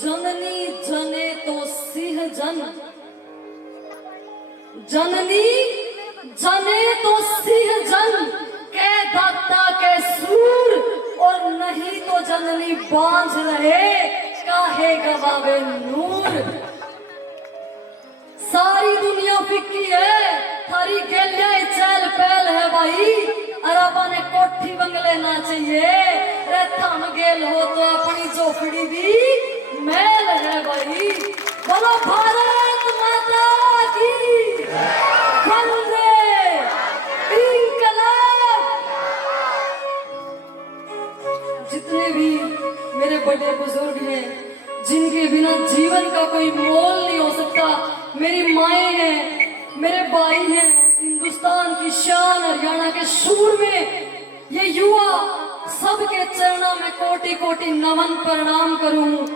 जननी जने तो सिंह जन, जननी जने तो सिंह जन, के दाता के सूर, और नहीं तो जननी बांझ रहे, काहे गवावे नूर। सारी दुनिया फिक्की है, थारी गेलिया चल पहल है भाई, अरबा ने कोठी बंगले ना चाहिए, रे थम गेल हो तो अपनी झोपड़ी भी मैल है भाई। बोलो भारत माता की वंदे इंकलाब। जितने भी मेरे बड़े बुजुर्ग हैं, जिनके बिना जीवन का कोई मोल नहीं हो सकता, मेरी माएं हैं, मेरे भाई हैं, हिंदुस्तान की शान, हरियाणा के सूरमे, ये युवा, सबके चरणों में कोटि कोटि नमन प्रणाम करूं,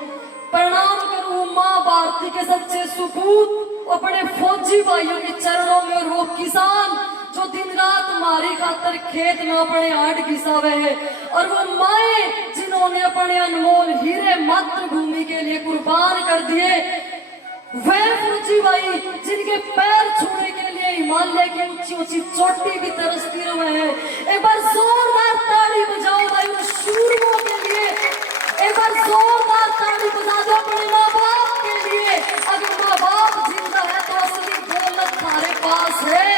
प्रणाम करूं मां भारती के सच्चे सुपूत, अपने फौजी भाइयों के चरणों में, और वो किसान जो दिन रात मारी खातर खेत में अपने आठ घिसावे हैं, और वो माएं जिन्होंने अपने अनमोल हीरे मातृभूमि के लिए कुर्बान कर दिए, वह फौजी भाई जिनके पैर छूने के लिए हिमालय की ऊंची ऊंची चोटी भी तरसती रहे हैं। एक बार जोरदार ताली बजाओ भाई उन शूरवों के लिए, एक बार जोरदार ताली बजा दो अपने माँ बाप के लिए। अगर माँ बाप जिंदा है तो असली दौलत हमारे पास है।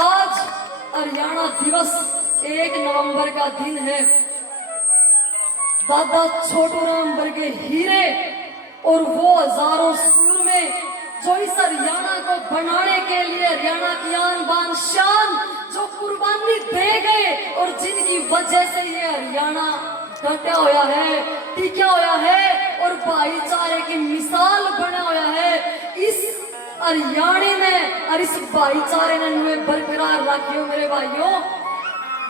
आज हरियाणा दिवस 1 नवंबर का दिन है। दादा छोटूराम वर्गे हीरे और वो हजारों सूरमे जो इस हरियाणा को बनाने के लिए, हरियाणा की आन बान शान जो कुर्बानी दे गए, और जिनकी वजह से ये हरियाणा डटा होया है, टिका होया है, और भाईचारे की मिसाल बना होया है। इस हरियाणे में और इस भाईचारे ने हमें बरकरार रखियो मेरे भाइयों।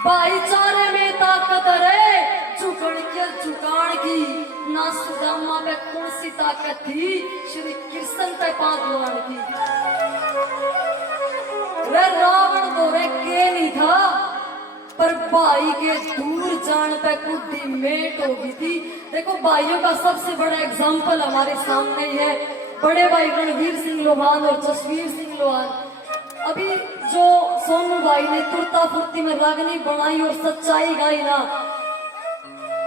भाईचारे में ताकत है, झुकण के झुकाण की, ना सुदामा पे कौन सी ताकत थी, श्री कृष्ण पे पादुआन की। वे रावण दौरे के नहीं था, पर भाई के दूर जान पे कुड्डी मेट हो गई थी। देखो भाइयों का सबसे बड़ा एग्जाम्पल हमारे सामने ही है, बड़े भाई रणवीर सिंह लोहान और जसवीर सिंह लोहान। अभी जो सोनू भाई ने तुरता फुर्ती में रागनी बनाई और सच्चाई गाई ना,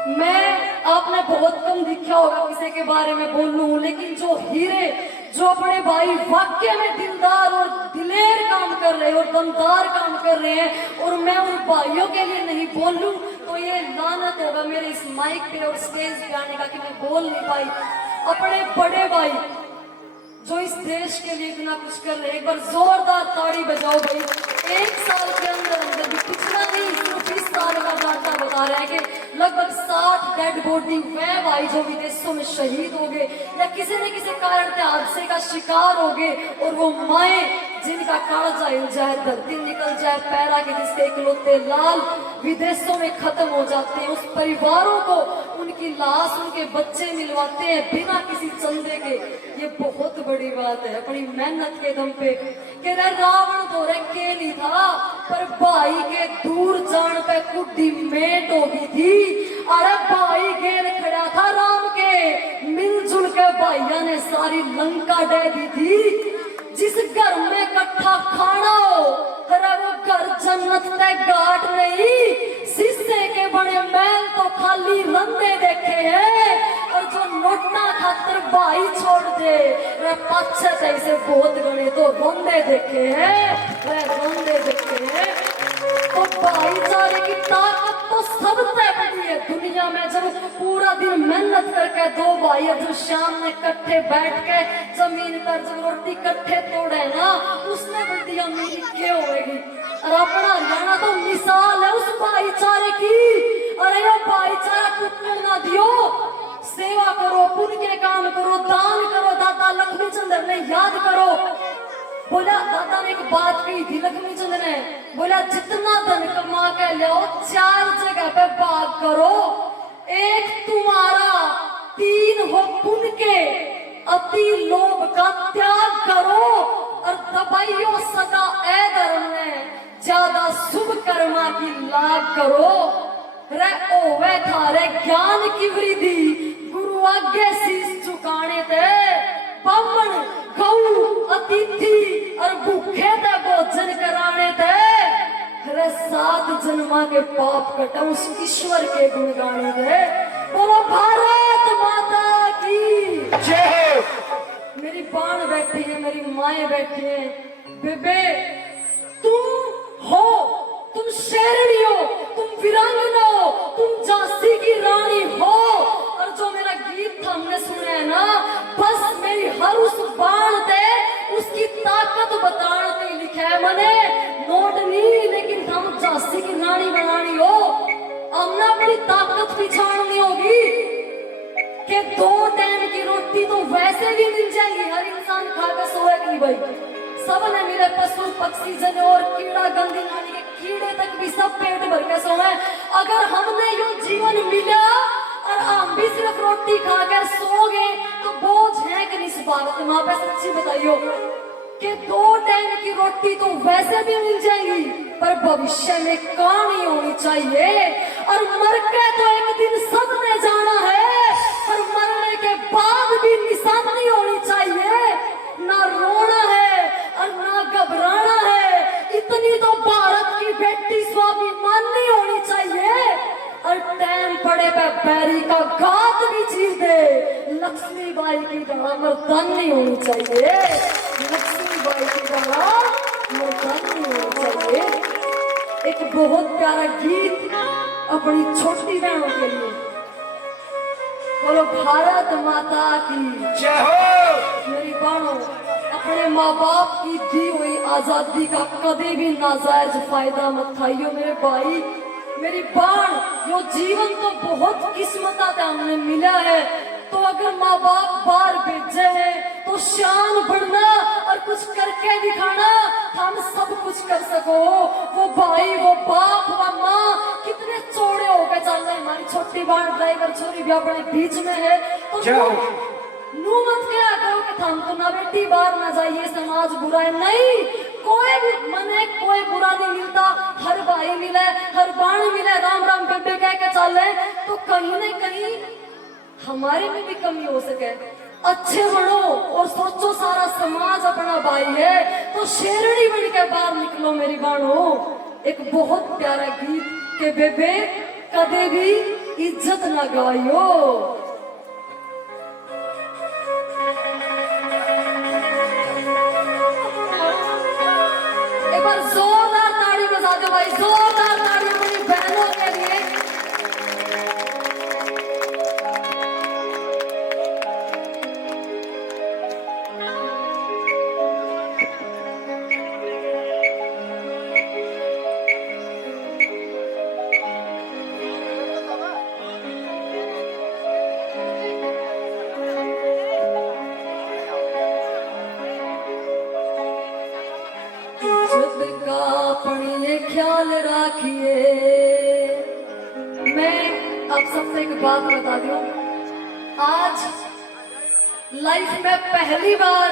मैं आपने बहुत कम दिखा होगा किसी के बारे में बोलूं, लेकिन जो हीरे, जो अपने भाई वाक्य में दिलदार और दिलेर काम कर रहे हैं और दमदार काम कर रहे हैं, और मैं उन भाइयों के लिए नहीं बोलूं तो ये लानत होगा मेरे इस माइक पे और स्टेज पे आने का कि मैं बोल नहीं पाई। अपने बड़े भाई जो इस देश के लिए इतना कुछ कर रहे हैं, एक बार जोरदार ताड़ी बजाओ भाई। 1 साल के अंदर भी, पिछला नहीं सिर्फ 20 साल का डाटा बता रहा है कि लगभग 60 डेड बॉडी वह भाई जो विदेशों में शहीद हो गए या किसी न किसी कारण के हादसे का शिकार हो गए, और वो माएं जिनका काळजा हिल जाए, धरती निकल जाए, पैरा के जिसके इकलौते लाल विदेशों में खत्म हो जाते हैं, उस परिवारों को उनकी लाश, उनके बच्चे मिलवाते हैं बिना किसी चंदे के। ये बहुत बड़ी बात है, अपनी मेहनत के दम पे। कि रावण तो के नहीं था, पर भाई के दूर जान पे कुड्डी मेट हो गई थी। अरे भाई घेर खड़ा था राम के, मिलजुल के भाइया ने सारी लंका दे दी थी। जिस घर में इकट्ठा खाना हो, अरे वो घर जन्नत ते घाट नहीं, शीशे के बड़े महल तो खाली रंदे देखे हैं, और जो नोटा खातर भाई छोड़ दे, वे पाछे से बहुत गणे तो रोंदे देखे हैं, वे रोंदे देखे हैं। तो भाईचारे की ताकत तो सबसे बड़ी है दुनिया में। जब पूरा दिन मेहनत करके 2 भाई जो शाम में इकट्ठे बैठ के जमीन पर जब रोटी इकट्ठे तोड़े ना, उसने बड़ी अमीरी क्या होगी। और अपना हरियाणा तो मिसाल है उस भाईचारे की। अरे ये भाईचारा टूटने ना दियो, सेवा करो, पुण्य के काम करो, दान करो। दादा लक्ष्मी चंद्र ने याद करो, बोला दादा ने एक बात कही थी लक्ष्मी चंद्र ने, बोला जितना धन कमा के लाओ 4 जगह पे भाग करो, 1 तुम्हारा, 3 हो पुण्य के, अति लोभ का त्याग करो, और दबाइयो सदा ए धर्म ने, ज्यादा शुभ कर्मा की लाभ करो। रे ओवे थारे ज्ञान की वृद्धि, गुरु आगे शीश झुकाने थे बामण गऊ अतिथि और भूखे थे भोजन कराने थे। अरे 7 जन्मा के पाप कटा उस ईश्वर के गुण गाने थे। बोलो भारत माता की जय। मेरी बाण बैठी है, मेरी माए बैठी है। बेबे तुम हो, तुम शेरनी हो, तुम वीरांगना हो, तुम झांसी की रानी हो। और जो मेरा गीत हमने सुना है ना, बस मेरी हर उस बाण दे उसकी ताकत बताने ते लिखा है मैंने। नोट नहीं, लेकिन हम झांसी की रानी बनानी हो, हमने अपनी ताकत पिछाड़नी होगी कि 2 टाइम की रोटी तो वैसे भी मिल जाएगी। हर इंसान खाकर सोएगा नहीं भाई, सब ने मिले, पशु पक्षी जन और कीड़ा गंदी नाली के कीड़े तक भी सब पेट भर के सोए। अगर हमने यो जीवन मिला और हम भी सिर्फ रोटी खाकर सो गए तो बोझ है कि नहीं इस भारत में? वहां पे सच्ची बताइयो कि 2 टाइम की रोटी तो वैसे भी मिल जाएगी, पर भविष्य में कहानी होनी चाहिए। और मर के तो एक दिन सबने जाना है, और मरने के बाद भी निशानी होनी चाहिए। ना रोना है और ना घबराना है, इतनी तो भारत की बेटी स्वाभिमानी होनी चाहिए। और टाइम पड़े पे बैरी का घात भी चीर दे, लक्ष्मीबाई की तरह मर्दानी होनी चाहिए। लक्ष्मीबाई की तरह मर्दानी होनी चाहिए। एक बहुत प्यारा गीत अपनी छोटी बहनों के लिए। बोलो भारत माता की जय हो। मेरी बहनों, अपने माँ बाप की दी हुई आजादी का कभी भी नाजायज फायदा मत खाइयो मेरे भाई। मेरी बाण, यो जीवन तो बहुत किस्मत का हमने मिला है, तो अगर माँ बाप बाहर भेजे हैं तो शान बढ़ना और कुछ करके दिखाना। हम सब कुछ कर सको, वो भाई, वो बाप, वो माँ कितने चौड़े होके चल रहे। हमारी छोटी बाण ड्राइवर छोरी भी अपने बीच में है, तो नू मत क्या करो कि हम तो ना बेटी बाहर ना जाइए, समाज बुरा है। नहीं, कोई भी मने कोई बुरा नहीं मिलता, हर भाई मिले, हर बाण मिले, राम राम बेबे कह के चल रहे, तो कहीं न कहीं हमारे में भी कमी हो सके। अच्छे बनो और सोचो सारा समाज अपना भाई है, तो शेरनी बन के बाहर निकलो मेरी बाणो। एक बहुत प्यारा गीत के बेबे कदे भी इज्जत ना गाइयो। एक बार जोरदार ताड़ी बजा दो भाई, जोरदार ताड़ी अपनी बहनों के लिए। अपने ख्याल रखिए। मैं आप सबसे एक बात बता दूं, आज लाइफ में पहली बार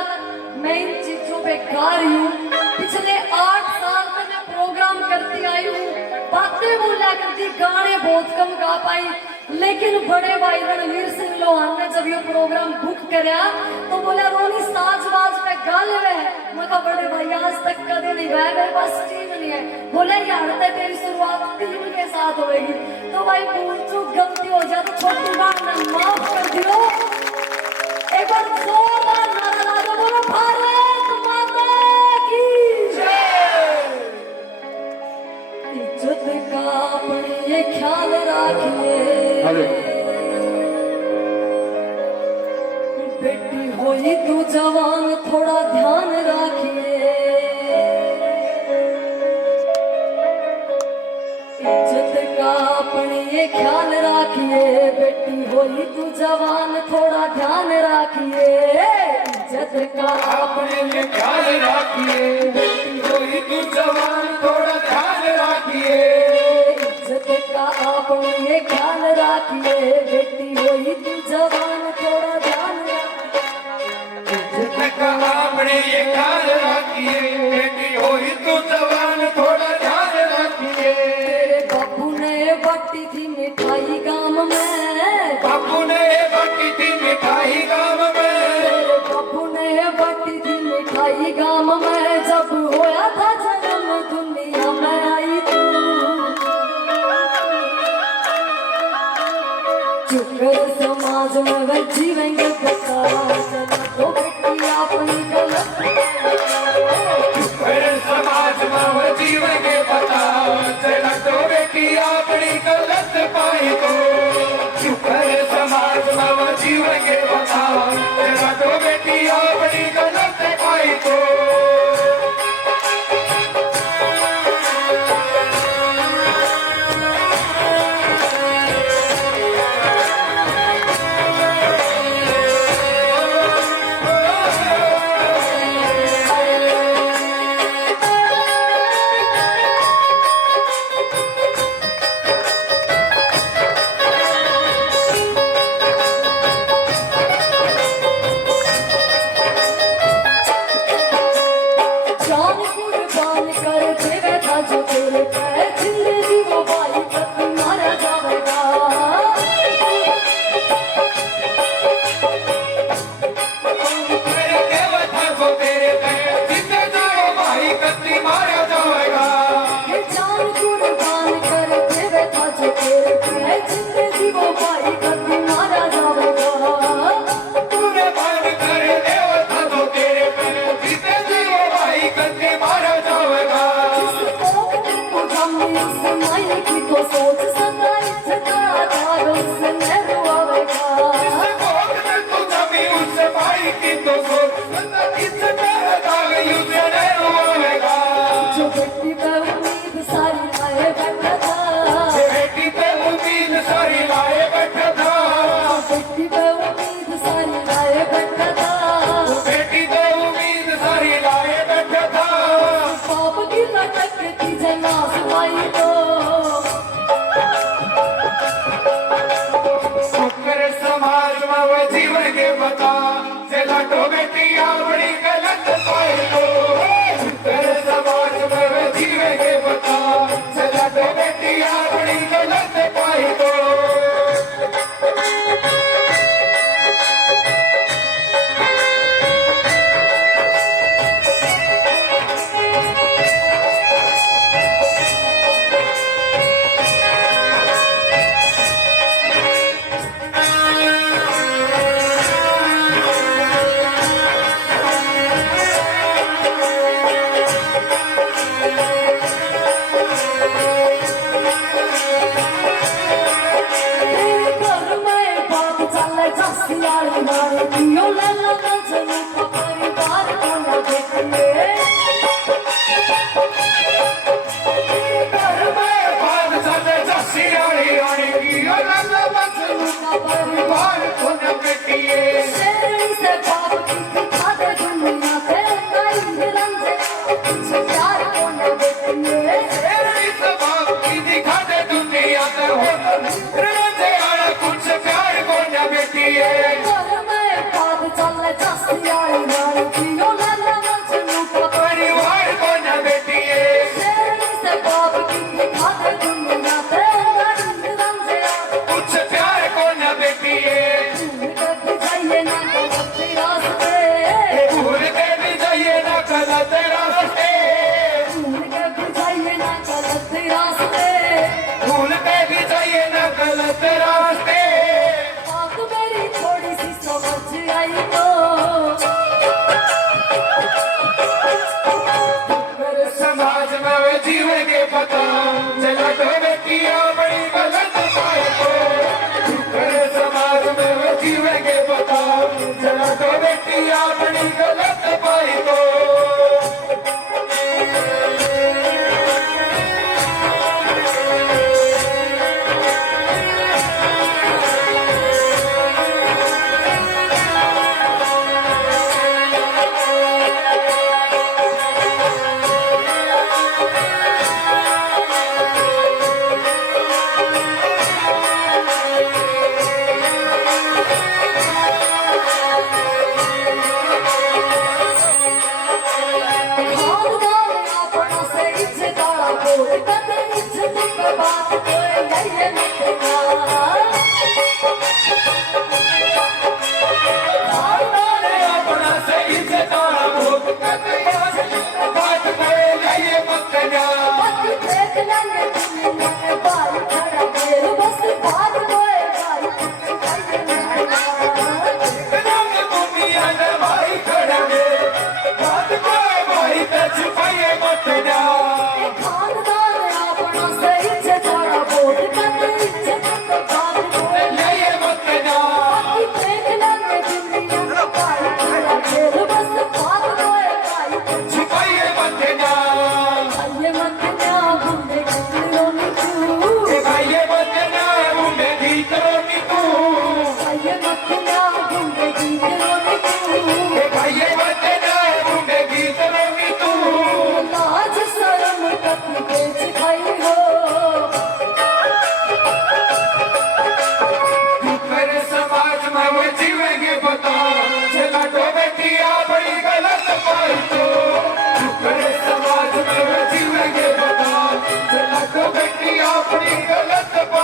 मैं इन चीजों पे गा रही हूँ। पिछले 8 साल में मैं प्रोग्राम करती आई हूँ, बातें बोला करती, गाने बहुत कम गा पाई। लेकिन बड़े भाई रणवीर सिंह लोहान ने जब ये प्रोग्राम बुक कराया तो बोला रोनी साज बाज पे गा ले। मैं कहा बड़े भाई आज तक कदे नहीं गाया, मेरे पास टीम नहीं है। बोले यार तेरी शुरुआत टीम के साथ होगी, तो भाई भूल चूक गलती हो जाए तो छोटी बात ने माफ कर दियो। एक बार जोरदार नारा लगा दो, बोलो भारत माता की जय। इज्जत का अपने ख्याल रखिए, बेटी होई तू जवान थोड़ा ध्यान रखिए। इज्जत का अपने ख्याल रखिए, बेटी होई तू जवान थोड़ा ध्यान रखिए। इज्जत का अपने ख्याल रखिए, बेटी होई तू जवान थोड़ा ध्यान रखिए। इज्जत का अपने ख्याल रखिए, बेटी होई तू जवान थोड़ा ध्यान रखिए। इज्जत का अपने ख्याल रखिए, बेटी होई तू जवान थोड़ा ध्यान रखिए। तेरे बापू ने बाटी थी मिठाई गाम में, बापू ने बाटी थी चुप कर समाज में वह जीवेंगे बता चला तो बेटी अपनी गलत फिर समाज में वो जीवेंगे बता चला तो बेटी अपनी गलत पाई तो फिर समाज में वो जीवेंगे बता चला तो बेटी अपनी गलत पाई तो जान कुर्बान कर देवे था जो तेरे पे जिंदगी वो भाई कभी मारा जाएगा तेरे देवता को तेरे पे जिंदे जाओ भाई कत्ती मारा जाएगा ये जान कुर्बान कर देवे था जो तेरे पे जिंदगी वो भाई कभी मारा जाएगा तूने मान कर देवता को तेरे पे जिंदे जाओ भाई कत्ती मारा जाएगा तो सोच सदा इच्छा था उससे नहीं हुआगा तू कभी उस भाई की तो सोच किसने दाग युद्ध नहीं होएगा जो बेटी पे उम्मीद सारी लाए बैठा था बेटी पे उम्मीद सारी लाए बैठा था बेटी पे उम्मीद सारी लाए बैठा था बेटी पे उम्मीद सारी लाए बैठा था बाप की लटक की जना सुनाई तो शुक्र समाज में वो जीवन के बता चला तो बेटी बड़ी गलत पाई तो शुक्र समाज में वो जीवन के बता चला तो बेटी बड़ी गलत पाई तो तेरे घर में बात चले जस्ती वाली मारे दियो लल्ला जनु का परिवार को न देखिए तेरे घर में बात चले जस्सी वाली रानी की और लल्ला बचनू का परिवार बाल को न बेटिए शेर से बाप की दिखा दे दुनिया पे कई निरंजन कुछ प्यार को न देखिए तेरी सबाब की दिखा दे दुनिया ते हो रंजे आला कुछ प्यार को न बेटिए घर में बात चले जस्ती वाली मारे दियो लल्ला जनु का परिवार को न बेटिए शेर से बाप की दिखा दे दुनिया पे कई निरंजन कुछ प्यार को न बेटिए जाइए ना गलत रास्ते भूल के भी जाइए ना गलत रास्ते जाइए ना गलत रास्ते भूल के भी जाइए ना गलत रास्ते बात मेरी थोड़ी सी समझ आई तो समाज में वो जीवन के पता चला तो बेटिया बड़ी गलत पाए तो शुक्र समाज में वो जीवन के पता चला तो बेटिया बड़ी गलत पाई तो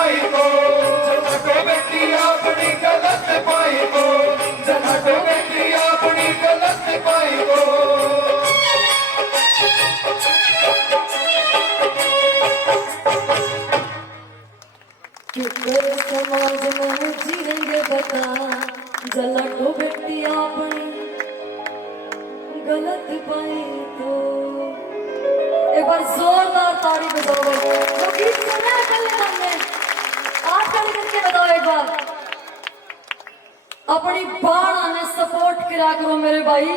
पाई को जलाटो बेटी अपनी गलत पाई को जलाटो बेटी अपनी गलत पाई को किधर समाज में जिएंगे बता जलाटो बेटी अपनी गलत पाई तो एक बार जोरदार ताली बजाओ भाई। वो गीत सुना है पहले हमने, आप खड़े करके बताओ एक बार। अपनी बाण ने सपोर्ट करा करो मेरे भाई,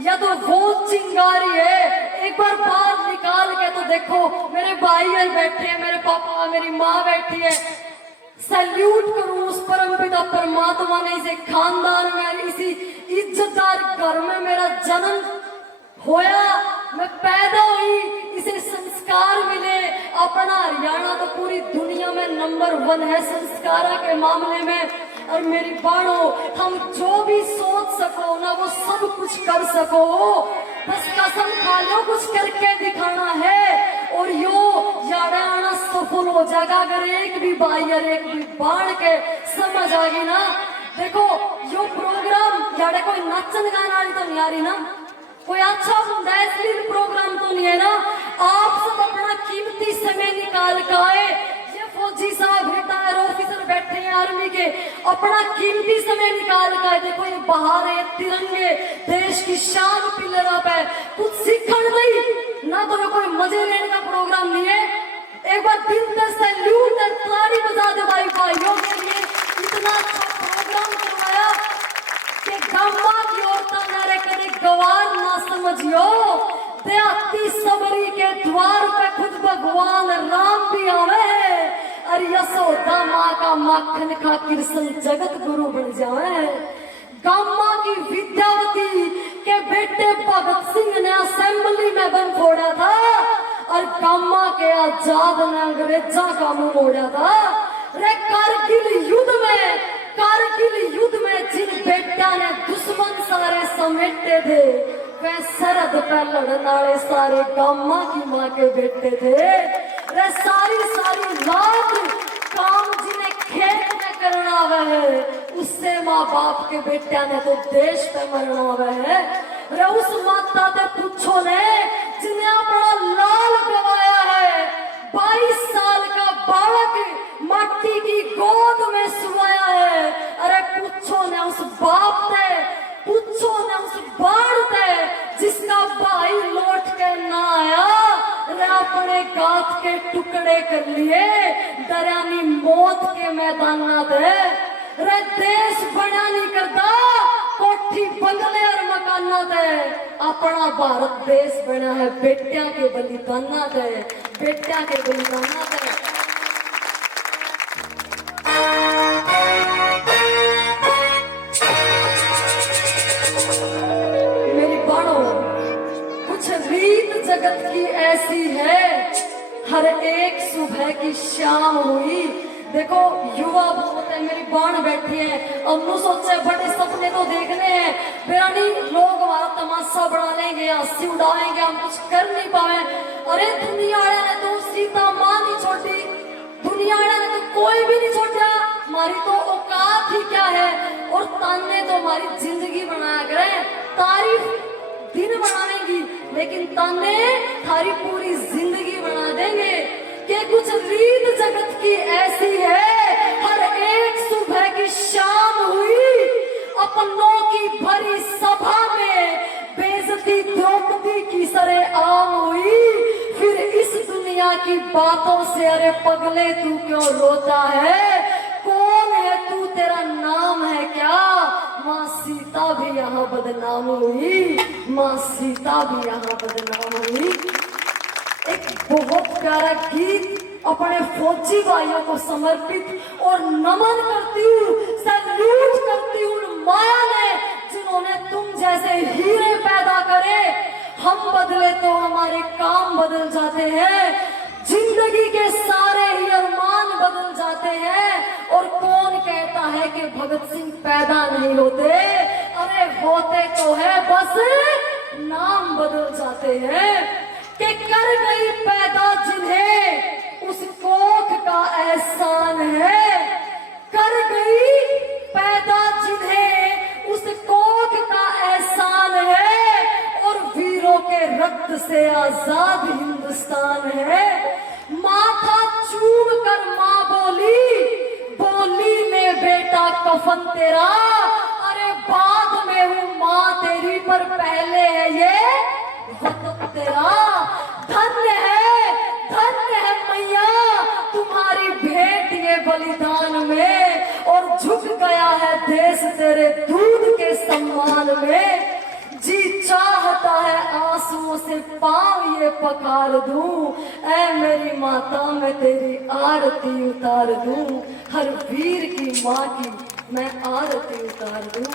या तो वो चिंगारी है एक बार बाहर निकाल के तो देखो। मेरे भाई है बैठे हैं, मेरे पापा मेरी माँ बैठी है, सैल्यूट करूं उस परमपिता परमात्मा ने इसे खानदान में इसी इज्जतदार घर में मेरा जन्म होया, मैं पैदा हुई, इसे संस्कार मिले। अपना हरियाणा तो पूरी दुनिया में नंबर 1 है संस्कार के मामले में। और मेरी बाणो हम जो भी सोच सको ना वो सब कुछ कर सको, बस कसम खा लो कुछ करके दिखाना है और यो याराना सफल हो जाएगा अगर एक भी भाई और एक भी बाण के समझ आ गई ना। देखो यो प्रोग्राम यारे कोई नचन गाने वाली तो नहीं आ रही ना, कोई अच्छा बेहतरीन प्रोग्राम तो नहीं है ना। आप सब अपना कीमती समय निकाल कर आए, ये फौजी साहब रिटायर ऑफिसर बैठे हैं आर्मी के, अपना कीमती समय निकाल कर आए। देखो ये बाहर है तिरंगे देश की शान पिलर अप है, कुछ सीखन नहीं ना तो ये कोई मजे लेने का प्रोग्राम नहीं है। एक बार दिल में सैल्यूट और ताली बजा दे भाई भाइयों के लिए, इतना अच्छा प्रोग्राम करवाया कि गम्मा की औरतें नारे करे गवार ना समझियो, देहाती सबरी के द्वार पे खुद भगवान राम भी आवे, और यशोदा माँ का माखन खा कृष्ण जगत गुरु बन जावे। गम्मा की विद्यावती के बेटे भगत सिंह ने असेंबली में बम फोड़ा था और गम्मा के आजाद ने अंग्रेजा का मुंह मोड़ा था। रे कारगिल युद्ध में जिन बेटा ने दुश्मन सारे समेटे थे वे सरहद पे लड़ने वाले सारे गम्मा की माँ के बेटे थे। रे सारी रात काम जिन्हें खेत में करना है उससे माँ बाप के बेटा ने तो देश पे मरना है। रे उस माता से पूछो ने जिन्हें अपना लाल गवाया है, 22 साल का बालक मट्टी की गोद में सुलाया है। अरे पूछो ने उस बाप से, पूछो ने उस बाण से जिसका भाई लौट के ना आया, रे अपने गात के टुकड़े कर लिए दरियानी मौत के मैदान ना दे। रे देश बना नहीं करता कोठी बंगले और मकाना दे, अपना भारत देश बना है बेटिया के बलिदाना दे, बेटिया के बलिदाना दे। मेरी बाणों कुछ रीत जगत की ऐसी है, हर एक सुबह की शाम हुई। देखो युवा बहुत है, मेरी बाण बैठी है, अम्मू सोचे बड़े सपने तो देखने हैं, बेरानी लोग हमारा तमाशा बढ़ा लेंगे, हंसी उड़ाएंगे, हम कुछ कर नहीं पाए। अरे दुनिया ने तो सीता माँ नहीं छोड़ी, दुनिया ने तो कोई भी नहीं छोड़ा, हमारी तो औकात ही क्या है। और ताने तो हमारी जिंदगी बनाया करें, तारीफ दिन बनाएंगी लेकिन ताने थारी पूरी जिंदगी बना देंगे। कि कुछ रीत जगत की ऐसी है, हर एक सुबह की शाम हुई, अपनों की भरी सभा में बेइज्जती द्रौपदी की सरे आम हुई। फिर इस दुनिया की बातों से अरे पगले तू क्यों रोता है, कौन है तू, तेरा नाम है क्या। माँ सीता भी यहाँ बदनाम हुई, माँ सीता भी यहाँ बदनाम हुई। एक बहुत प्यारा गीत अपने फौजी भाइयों को समर्पित और नमन करती हूँ, सैल्यूट करती हूँ माया ने जिन्होंने तुम जैसे हीरे पैदा करे। हम बदले तो हमारे काम बदल जाते हैं, जिंदगी के सारे ही अरमान बदल जाते हैं। और कौन कहता है कि भगत सिंह पैदा नहीं होते, अरे होते तो है, बस नाम बदल जाते हैं। कि कर गई पैदा जिन्हें उस कोख का एहसान है, कर गई पैदा जिन्हें उस कोख का एहसान है, और वीरों के रक्त से आजाद हिंदुस्तान है। माथा चूम कर माँ बोली ने बेटा कफन तेरा, अरे बाद में हूँ माँ तेरी पर पहले है ये वतन तेरा। धन्य है मैया तुम्हारी भेंट ये बलिदान में, और झुक गया है देश तेरे दूध के सम्मान में। जी चाहता है आंसुओं से पाँव ये पखार दूं, ऐ मेरी माता मैं तेरी आरती उतार दूं, हर वीर की माँ की मैं आरती उतार दूं।